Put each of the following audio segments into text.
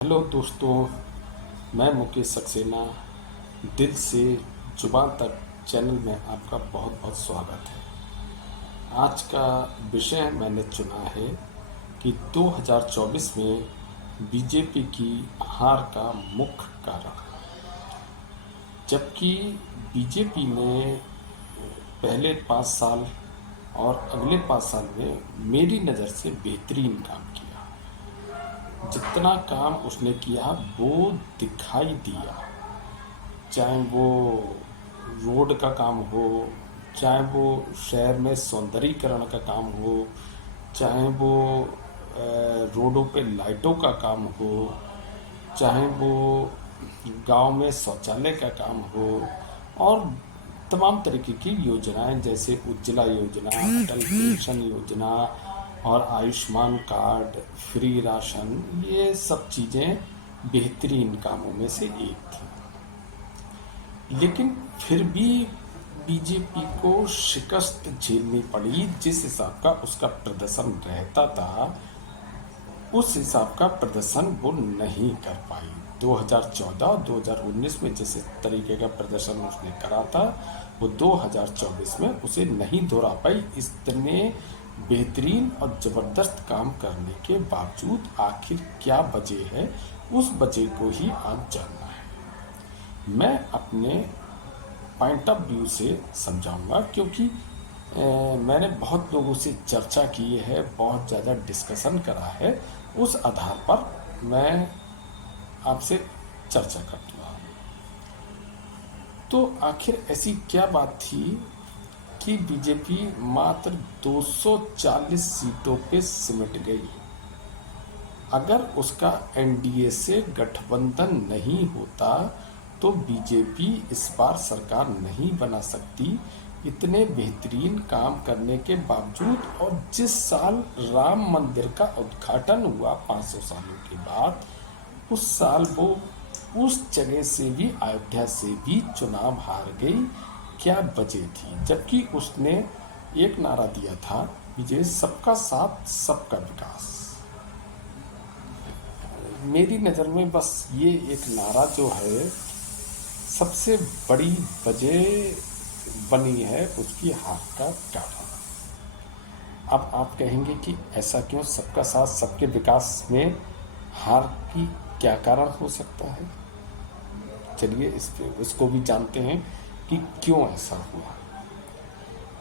Hello दोस्तों, मैं मुकेश सक्सेना दिल से जुबान तक चैनल में आपका बहुत बहुत स्वागत है। आज का विषय मैंने चुना है कि 2024 में बीजेपी की हार का मुख्य कारण। जबकि बीजेपी ने पहले 5 साल और अगले 5 साल में मेरी नज़र से बेहतरीन काम किया। जितना काम उसने किया वो दिखाई दिया, चाहे वो रोड का काम हो, चाहे वो शहर में सौंदर्यीकरण का काम हो, चाहे वो रोडों पे लाइटों का काम हो, चाहे वो गांव में शौचालय का काम हो, और तमाम तरीके की योजनाएं जैसे उज्ज्वला योजना, अटल पेंशन योजना और आयुष्मान कार्ड, फ्री राशन, ये सब चीज़ें बेहतरीन कामों में से एक थी। लेकिन फिर भी बीजेपी को शिकस्त झेलनी पड़ी। जिस हिसाब का उसका प्रदर्शन रहता था, उस हिसाब का प्रदर्शन वो नहीं कर पाई। 2014-2019 में जिस तरीके का प्रदर्शन उसने करा था, वो 2024 में उसे नहीं दोहरा पाई। इतने बेहतरीन और ज़बरदस्त काम करने के बावजूद आखिर क्या वजह है, उस वजह को ही आज जानना है। मैं अपने पॉइंट ऑफ व्यू से समझाऊंगा, क्योंकि मैंने बहुत लोगों से चर्चा की है, बहुत ज़्यादा डिस्कशन करा है। उस आधार पर मैं आपसे चर्चा करूँगा। तो आखिर ऐसी क्या बात थी कि बीजेपी मात्र 240 सीटों पे सिमट गई? अगर उसका एनडीए से गठबंधन नहीं होता तो बीजेपी इस बार सरकार नहीं बना सकती। इतने बेहतरीन काम करने के बावजूद, और जिस साल राम मंदिर का उद्घाटन हुआ 500 सालों के बाद, उस साल वो उस जगह से भी, अयोध्या से भी चुनाव हार गई। क्या वजह थी? जबकि उसने एक नारा दिया था, विजय सबका साथ सबका विकास। मेरी नज़र में बस ये एक नारा जो है, सबसे बड़ी वजह बनी है उसकी हार का कारण। अब आप कहेंगे कि ऐसा क्यों? सबका साथ सबके विकास में हार की क्या कारण हो सकता है? चलिए इसको भी जानते हैं कि क्यों ऐसा हुआ।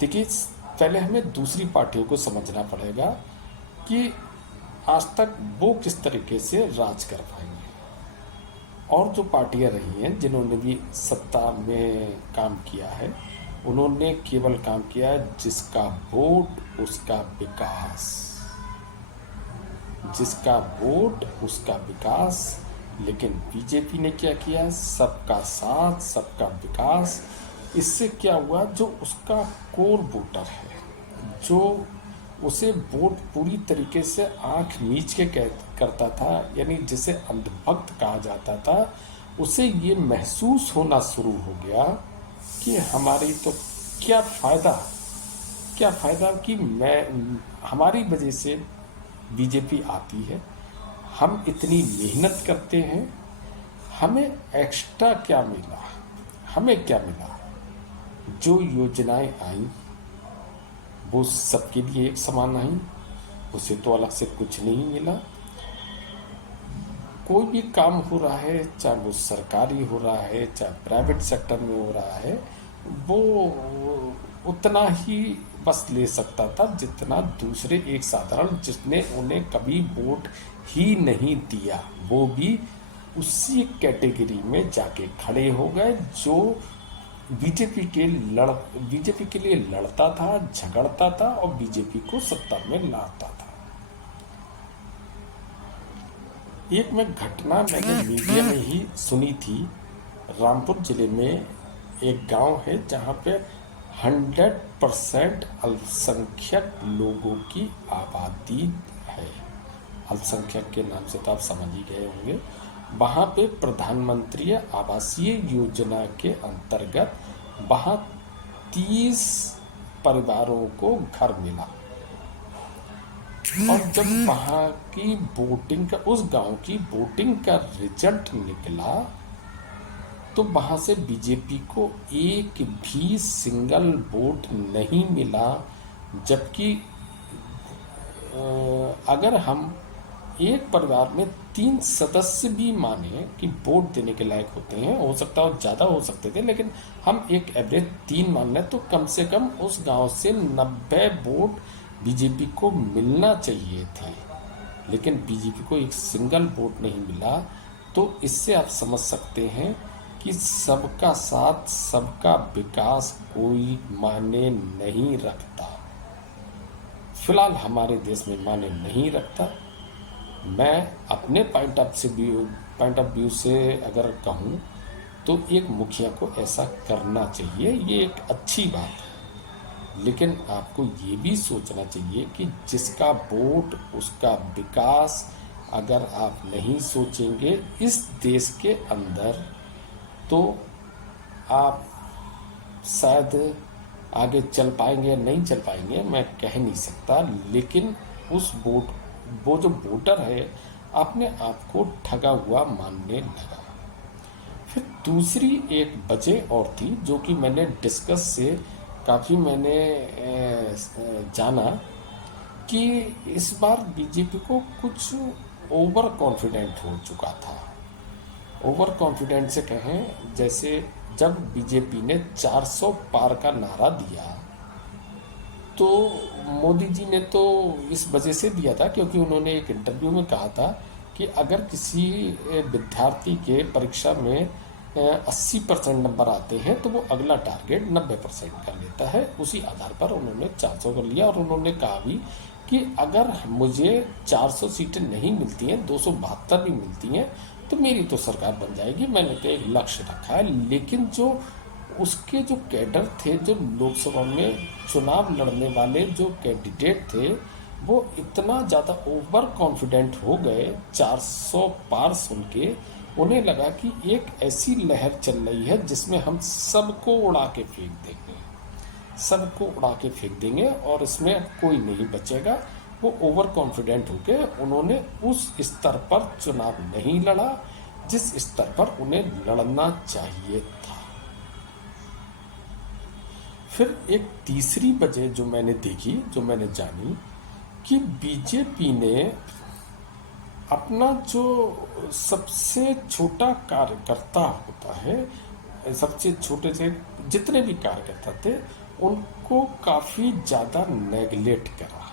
देखिए, पहले हमें दूसरी पार्टियों को समझना पड़ेगा कि आज तक वो किस तरीके से राज कर पाएंगे। और जो पार्टियां रही हैं जिन्होंने भी सत्ता में काम किया है, उन्होंने केवल काम किया है जिसका वोट उसका विकास, जिसका वोट उसका विकास। लेकिन बीजेपी ने क्या किया? सबका साथ सबका विकास। इससे क्या हुआ? जो उसका कोर वोटर है, जो उसे वोट पूरी तरीके से आंख मीच के करता था, यानी जिसे अंधभक्त कहा जाता था, उसे ये महसूस होना शुरू हो गया कि हमारी तो क्या फ़ायदा, क्या फ़ायदा कि हमारी वजह से बीजेपी आती है, हम इतनी मेहनत करते हैं, हमें एक्स्ट्रा क्या मिला? हमें क्या मिला? जो योजनाएं आई वो सबके लिए एक समान आई, उसे तो अलग से कुछ नहीं मिला। कोई भी काम हो रहा है, चाहे वो सरकारी हो रहा है चाहे प्राइवेट सेक्टर में हो रहा है, वो उतना ही बस ले सकता था जितना दूसरे एक साधारण, जिसने उन्हें कभी वोट ही नहीं दिया, वो भी उसी कैटेगरी में जाके खड़े हो गए, जो बीजेपी के लिए लड़ता था, झगड़ता था और बीजेपी को सत्ता में लाता था। एक मैं घटना मैंने मीडिया में ही सुनी थी। रामपुर जिले में एक गांव है जहां पे 100% अल्पसंख्यक लोगों की आबादी है। अल्पसंख्यक के नाम से तो आप समझ ही गए होंगे। वहाँ पे प्रधानमंत्री आवासीय योजना के अंतर्गत वहाँ 30 परिवारों को घर मिला। और जब वहाँ की वोटिंग का, उस गांव की वोटिंग का रिजल्ट निकला, तो वहाँ से बीजेपी को एक भी सिंगल वोट नहीं मिला। जबकि अगर हम एक परिवार में 3 सदस्य भी माने कि वोट देने के लायक होते हैं, हो सकता है ज़्यादा हो सकते थे, लेकिन हम एक एवरेज 3 मान लें, तो कम से कम उस गांव से 90 वोट बीजेपी को मिलना चाहिए थे। लेकिन बीजेपी को एक सिंगल वोट नहीं मिला। तो इससे आप समझ सकते हैं कि सबका साथ, सबका विकास कोई मायने नहीं रखता। फिलहाल हमारे देश में मायने नहीं रखता। मैं अपने पॉइंट ऑफ व्यू से अगर कहूँ, तो एक मुखिया को ऐसा करना चाहिए, ये एक अच्छी बात है। लेकिन आपको ये भी सोचना चाहिए कि जिसका वोट उसका विकास अगर आप नहीं सोचेंगे इस देश के अंदर, तो आप शायद आगे चल पाएंगे या नहीं चल पाएंगे, मैं कह नहीं सकता। लेकिन वो जो वोटर है अपने आप को ठगा हुआ मानने लगा। फिर दूसरी एक वजह और थी जो कि मैंने डिस्कस से काफ़ी मैंने जाना कि इस बार बीजेपी को कुछ ओवर कॉन्फिडेंट हो चुका था। ओवर कॉन्फिडेंट से कहें, जैसे जब बीजेपी ने 400 पार का नारा दिया, तो मोदी जी ने तो इस वजह से दिया था क्योंकि उन्होंने एक इंटरव्यू में कहा था कि अगर किसी विद्यार्थी के परीक्षा में 80% नंबर आते हैं तो वो अगला टारगेट 90% कर लेता है। उसी आधार पर उन्होंने 400 कर लिया। और उन्होंने कहा भी कि अगर मुझे 400 सीटें नहीं मिलती हैं, 272 भी मिलती हैं, तो मेरी तो सरकार बन जाएगी। मैंने तो एक लक्ष्य रखा है। लेकिन जो उसके जो कैडर थे, जो लोकसभा में चुनाव लड़ने वाले जो कैंडिडेट थे, वो इतना ज़्यादा ओवर कॉन्फिडेंट हो गए 400 पार सुन के। उन्हें लगा कि एक ऐसी लहर चल रही है जिसमें हम सबको उड़ा के फेंक देंगे, सबको उड़ा के फेंक देंगे और इसमें अब कोई नहीं बचेगा। वो ओवर कॉन्फिडेंट होके उन्होंने उस स्तर पर चुनाव नहीं लड़ा जिस स्तर पर उन्हें लड़ना चाहिए था। फिर एक तीसरी वजह जो मैंने देखी, जो मैंने जानी, कि बीजेपी ने अपना जो सबसे छोटा कार्यकर्ता होता है, सबसे छोटे से जितने भी कार्यकर्ता थे, उनको काफ़ी ज़्यादा नेगलेक्ट करा।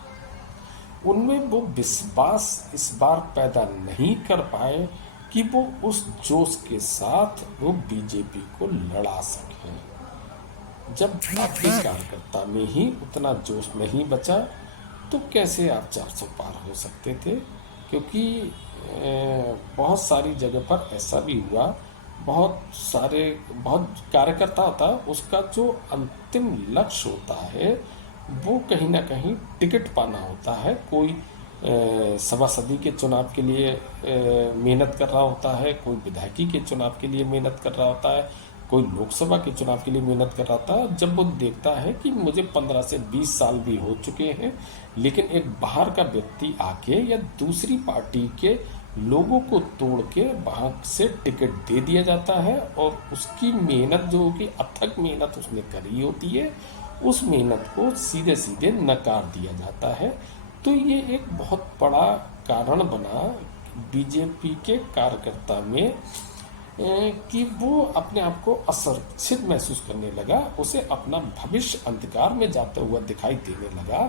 उनमें वो विश्वास इस बार पैदा नहीं कर पाए कि वो उस जोश के साथ वो बीजेपी को लड़ा सकें। जब आपके कार्यकर्ता में ही उतना जोश नहीं बचा, तो कैसे आप 400 पार हो सकते थे? क्योंकि बहुत सारी जगह पर ऐसा भी हुआ, बहुत कार्यकर्ता होता है, उसका जो अंतिम लक्ष्य होता है वो कहीं ना कहीं टिकट पाना होता है। कोई सभासदी के चुनाव के लिए मेहनत कर रहा होता है, कोई विधायकी के चुनाव के लिए मेहनत कर रहा होता है, कोई लोकसभा के चुनाव के लिए मेहनत कर रहा था। जब वो देखता है कि मुझे 15 से 20 साल भी हो चुके हैं, लेकिन एक बाहर का व्यक्ति आके या दूसरी पार्टी के लोगों को तोड़ के वहाँ से टिकट दे दिया जाता है और उसकी मेहनत, जो कि अथक मेहनत उसने करी होती है, उस मेहनत को सीधे सीधे नकार दिया जाता है। तो ये एक बहुत बड़ा कारण बना बीजेपी के कार्यकर्ता में कि वो अपने आप को असुरक्षित महसूस करने लगा। उसे अपना भविष्य अंधकार में जाता हुआ दिखाई देने लगा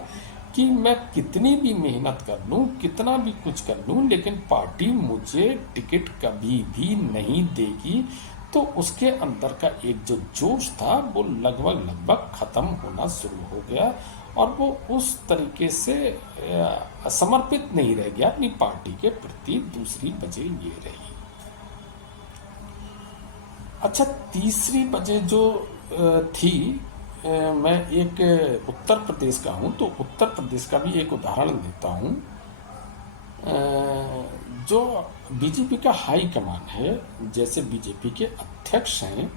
कि मैं कितनी भी मेहनत कर लूँ, कितना भी कुछ कर लूँ, लेकिन पार्टी मुझे टिकट कभी भी नहीं देगी। तो उसके अंदर का एक जो जोश था वो लगभग ख़त्म होना शुरू हो गया और वो उस तरीके से समर्पित नहीं रह गया अपनी पार्टी के प्रति। दूसरी वजह ये रही। अच्छा, तीसरी वजह जो थी, मैं एक उत्तर प्रदेश का हूँ, तो उत्तर प्रदेश का भी एक उदाहरण देता हूँ। जो बीजेपी का हाई कमान है, जैसे बीजेपी के अध्यक्ष हैं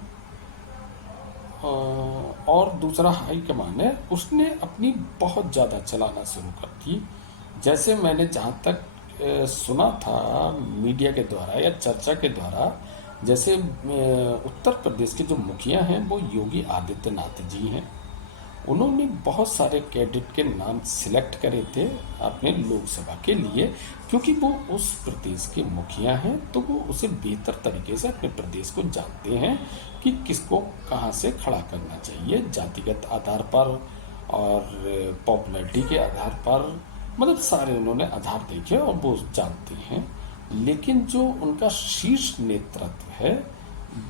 और दूसरा हाई कमान है, उसने अपनी बहुत ज़्यादा चलाना शुरू कर दी। जैसे मैंने जहाँ तक सुना था मीडिया के द्वारा या चर्चा के द्वारा, जैसे उत्तर प्रदेश के जो मुखिया हैं वो योगी आदित्यनाथ जी हैं। उन्होंने बहुत सारे कैडेट के नाम सिलेक्ट करे थे अपने लोकसभा के लिए, क्योंकि वो उस प्रदेश के मुखिया हैं, तो वो उसे बेहतर तरीके से अपने प्रदेश को जानते हैं कि किसको कहाँ से खड़ा करना चाहिए, जातिगत आधार पर और पॉपुलैरिटी के आधार पर, मतलब सारे उन्होंने आधार देखे और वो जानते हैं। लेकिन जो उनका शीर्ष नेतृत्व है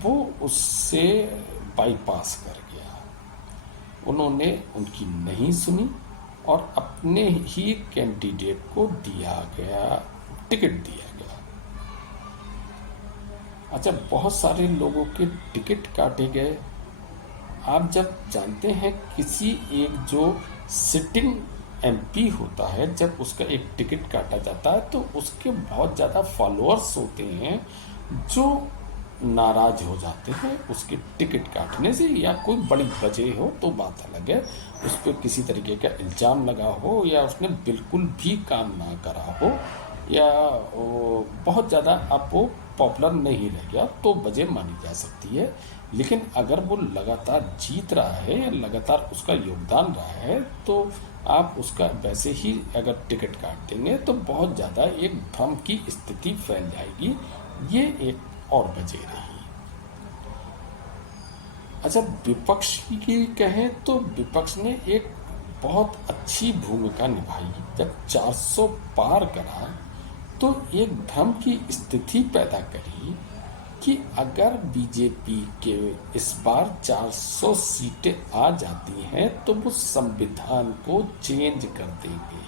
वो उससे बाईपास कर गया। उन्होंने उनकी नहीं सुनी और अपने ही कैंडिडेट को दिया गया, टिकट दिया गया। अच्छा, बहुत सारे लोगों के टिकट काटे गए। आप जब जानते हैं किसी एक जो सिटिंग एमपी होता है, जब उसका एक टिकट काटा जाता है तो उसके बहुत ज़्यादा फॉलोअर्स होते हैं जो नाराज हो जाते हैं उसके टिकट काटने से, या कोई बड़ी वजह हो तो बात अलग है, उस पर किसी तरीके का इल्ज़ाम लगा हो या उसने बिल्कुल भी काम ना करा हो, या बहुत ज़्यादा अब वो पॉपुलर नहीं रह गया तो वजह मानी जा सकती है। लेकिन अगर वो लगातार जीत रहा है या लगातार उसका योगदान रहा है तो आप उसका वैसे ही अगर टिकट काट देंगे तो बहुत ज़्यादा एक भ्रम की स्थिति फैल जाएगी। ये एक और वजह रही। अच्छा, विपक्ष की कहें तो विपक्ष ने एक बहुत अच्छी भूमिका निभाई। जब 400 पार करा तो एक भ्रम की स्थिति पैदा करी कि अगर बीजेपी के इस बार 400 सीटें आ जाती हैं तो वो संविधान को चेंज कर देंगे।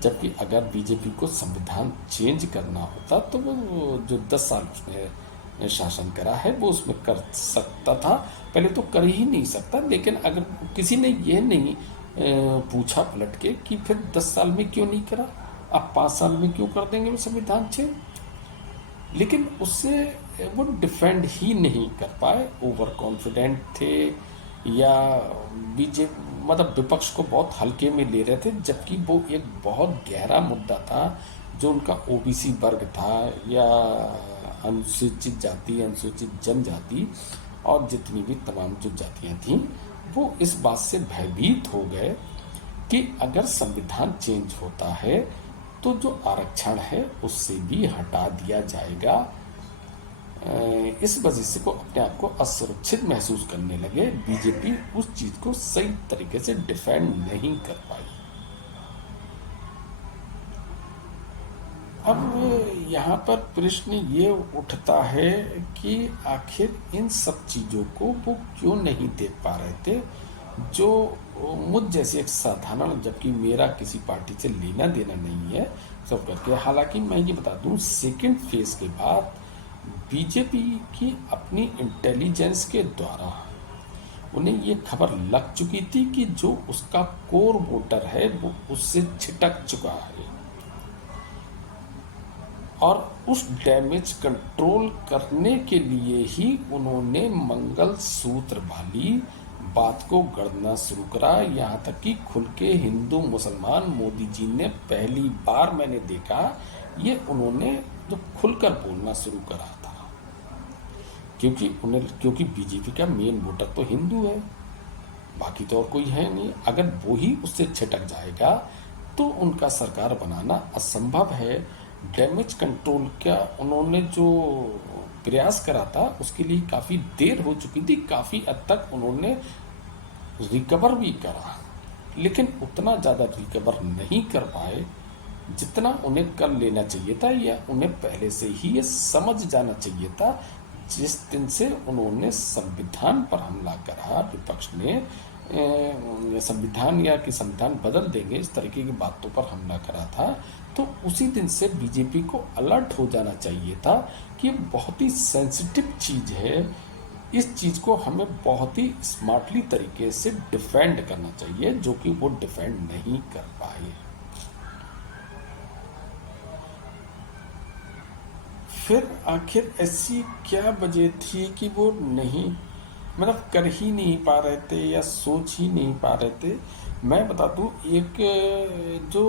जबकि अगर बीजेपी को संविधान चेंज करना होता तो वो जो 10 साल उसने शासन करा है वो उसमें कर सकता था। पहले तो कर ही नहीं सकता, लेकिन अगर किसी ने यह नहीं पूछा पलट के कि फिर 10 साल में क्यों नहीं करा, अब 5 साल में क्यों कर देंगे वो संविधान चेंज। लेकिन उससे वो डिफेंड ही नहीं कर पाए, ओवर कॉन्फिडेंट थे, या बीजेपी मतलब विपक्ष को बहुत हल्के में ले रहे थे, जबकि वो एक बहुत गहरा मुद्दा था जो उनका ओबीसी वर्ग था या अनुसूचित जाति, अनुसूचित जनजाति और जितनी भी तमाम जो जातियां थीं, वो इस बात से भयभीत हो गए कि अगर संविधान चेंज होता है तो जो आरक्षण है उससे भी हटा दिया जाएगा। इस वजह से को अपने आप को असुरक्षित महसूस करने लगे। बीजेपी उस चीज को सही तरीके से डिफेंड नहीं कर पाई। अब यहाँ पर प्रश्न ये उठता है कि आखिर इन सब चीजों को वो क्यों नहीं देख पा रहे थे, जो मुझ जैसे एक साधारण, जबकि मेरा किसी पार्टी से लेना देना नहीं है सब करके। हालांकि मैं ये बता दूं, सेकंड फेज के बाद बीजेपी की अपनी इंटेलिजेंस के द्वारा उन्हें ये खबर लग चुकी थी कि जो उसका कोर वोटर है वो उससे छिटक चुका है, और उस डैमेज कंट्रोल करने के लिए ही उन्होंने मंगल सूत्र वाली बात को गढ़ना शुरू करा। यहाँ तक कि खुल के हिंदू मुसलमान मोदी जी ने पहली बार मैंने देखा ये उन्होंने जो खुलकर बोलना शुरू करा था, क्योंकि बीजेपी का मेन वोटर तो हिंदू है, बाकी तो और कोई है नहीं। अगर वो ही उससे छिटक जाएगा तो उनका सरकार बनाना असंभव है। डैमेज कंट्रोल का उन्होंने जो प्रयास करा था उसके लिए काफ़ी देर हो चुकी थी, काफ़ी हद तक उन्होंने रिकवर भी करा, लेकिन उतना ज़्यादा रिकवर नहीं कर पाए जितना उन्हें कर लेना चाहिए था, या उन्हें पहले से ही ये समझ जाना चाहिए था। जिस दिन से उन्होंने संविधान पर हमला करा, विपक्ष ने संविधान या कि संविधान बदल देंगे इस तरीके की बातों पर हमला करा था, तो उसी दिन से बीजेपी को अलर्ट हो जाना चाहिए था कि बहुत ही सेंसिटिव चीज़ है, इस चीज़ को हमें बहुत ही स्मार्टली तरीके से डिफेंड करना चाहिए, जो कि वो डिफेंड नहीं कर पाए। फिर आखिर ऐसी क्या वजह थी कि वो नहीं मतलब कर ही नहीं पा रहे थे या सोच ही नहीं पा रहे थे। मैं बता दूं, एक जो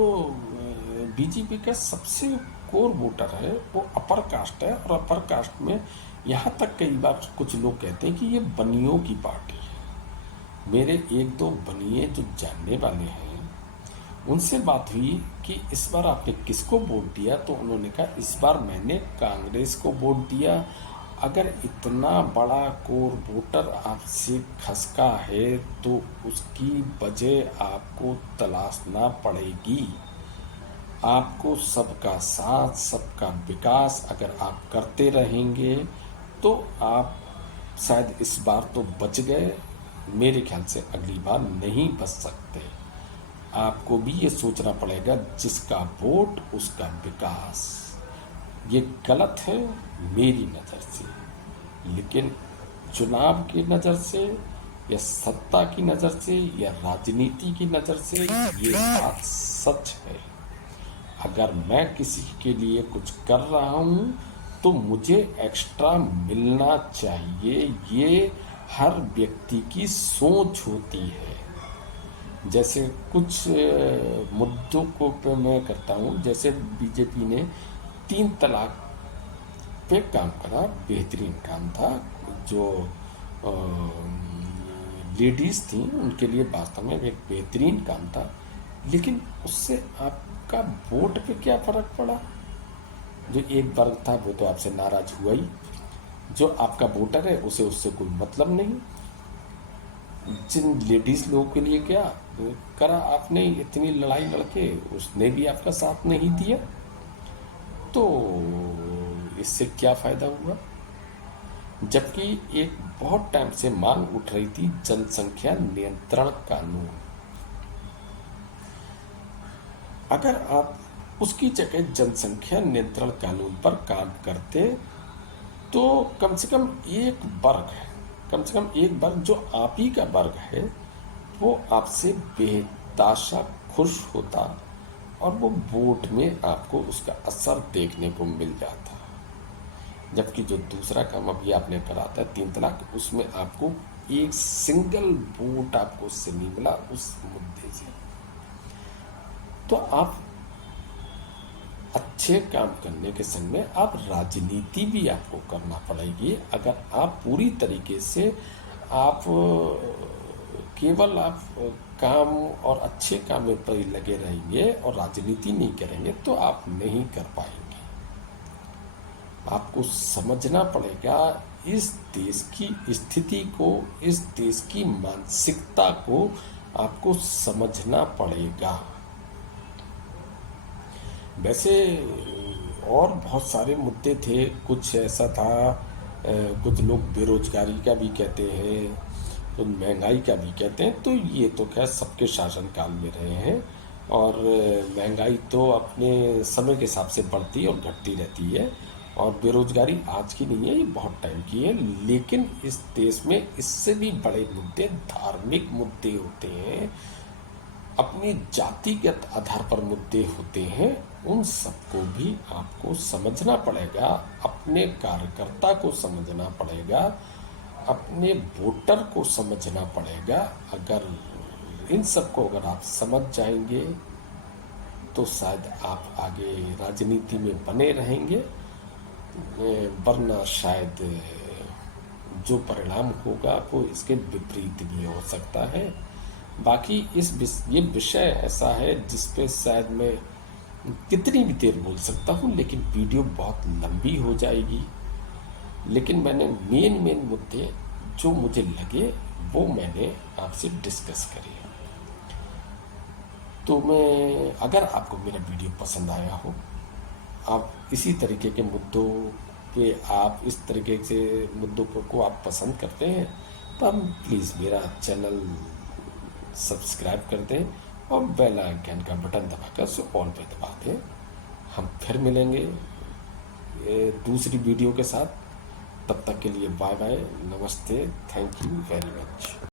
बीजेपी का सबसे कोर वोटर है वो अपर कास्ट है, और अपर कास्ट में यहाँ तक कई बार कुछ लोग कहते हैं कि ये बनियों की पार्टी है। मेरे एक दो बनिए जो जानने वाले हैं, उनसे बात हुई कि इस बार आपने किसको वोट दिया, तो उन्होंने कहा इस बार मैंने कांग्रेस को वोट दिया। अगर इतना बड़ा कोर वोटर आपसे खसका है तो उसकी वजह आपको तलाशना पड़ेगी। आपको सबका साथ, सबका विकास अगर आप करते रहेंगे तो आप शायद इस बार तो बच गए, मेरे ख्याल से अगली बार नहीं बच सकते। आपको भी ये सोचना पड़ेगा, जिसका वोट उसका विकास। ये गलत है मेरी नज़र से, लेकिन चुनाव की नज़र से या सत्ता की नज़र से या राजनीति की नज़र से ये बात सच है। अगर मैं किसी के लिए कुछ कर रहा हूँ तो मुझे एक्स्ट्रा मिलना चाहिए, ये हर व्यक्ति की सोच होती है। जैसे कुछ मुद्दों को पे मैं करता हूँ, जैसे बीजेपी ने 3 तलाक पे काम करा, बेहतरीन काम था। जो लेडीज़ थी उनके लिए वास्तव में एक बेहतरीन काम था, लेकिन उससे आपका वोट पे क्या फ़र्क पड़ा? जो एक वर्ग था वो तो आपसे नाराज़ हुआ ही, जो आपका वोटर है उसे उससे कोई मतलब नहीं। जिन लेडीज़ लोगों के लिए क्या करा आपने, इतनी लड़ाई लड़के उसने भी आपका साथ नहीं दिया, तो इससे क्या फ़ायदा हुआ? जबकि एक बहुत टाइम से मांग उठ रही थी जनसंख्या नियंत्रण कानून। अगर आप उसकी जगह जनसंख्या नियंत्रण कानून पर काम करते तो कम से कम एक वर्ग है, कम से कम एक वर्ग जो आप ही का वर्ग है, वो आपसे बेहताशा खुश होता और वो वोट में आपको उसका असर देखने को मिल जाता। जबकि जो दूसरा काम अभी आपने करा था 3 तलाक, उसमें आपको एक सिंगल वोट आपको उससे नहीं मिला उस मुद्दे से। तो आप अच्छे काम करने के संग में आप राजनीति भी आपको करना पड़ेगी। अगर आप पूरी तरीके से आप केवल आप काम और अच्छे काम में पर लगे रहेंगे और राजनीति नहीं करेंगे तो आप नहीं कर पाएंगे। आपको समझना पड़ेगा इस देश की स्थिति को, इस देश की मानसिकता को आपको समझना पड़ेगा। वैसे और बहुत सारे मुद्दे थे, कुछ ऐसा था, कुछ लोग बेरोजगारी का भी कहते हैं, कुछ महंगाई का भी कहते हैं। तो ये तो खैर सबके शासनकाल में रहे हैं, और महंगाई तो अपने समय के हिसाब से बढ़ती और घटती रहती है, और बेरोजगारी आज की नहीं है, ये बहुत टाइम की है। लेकिन इस देश में इससे भी बड़े मुद्दे धार्मिक मुद्दे होते हैं, अपनी जातिगत आधार पर मुद्दे होते हैं। उन सबको भी आपको समझना पड़ेगा, अपने कार्यकर्ता को समझना पड़ेगा, अपने वोटर को समझना पड़ेगा। अगर इन सबको अगर आप समझ जाएंगे तो शायद आप आगे राजनीति में बने रहेंगे, वरना शायद जो परिणाम होगा वो इसके विपरीत भी हो सकता है। बाकी ये विषय ऐसा है जिस पे शायद मैं कितनी भी देर बोल सकता हूँ, लेकिन वीडियो बहुत लंबी हो जाएगी। लेकिन मैंने मेन मुद्दे जो मुझे लगे वो मैंने आपसे डिस्कस करे। तो मैं, अगर आपको मेरा वीडियो पसंद आया हो, आप इसी तरीके के मुद्दों पे, आप इस तरीके से मुद्दों को आप पसंद करते हैं, तो आप प्लीज़ मेरा चैनल सब्सक्राइब कर दें और बेल आइकन का बटन दबाकर उसे ऑल पे दबा दें। हम फिर मिलेंगे दूसरी वीडियो के साथ। तब तक के लिए बाय बाय, नमस्ते, थैंक यू वेरी मच।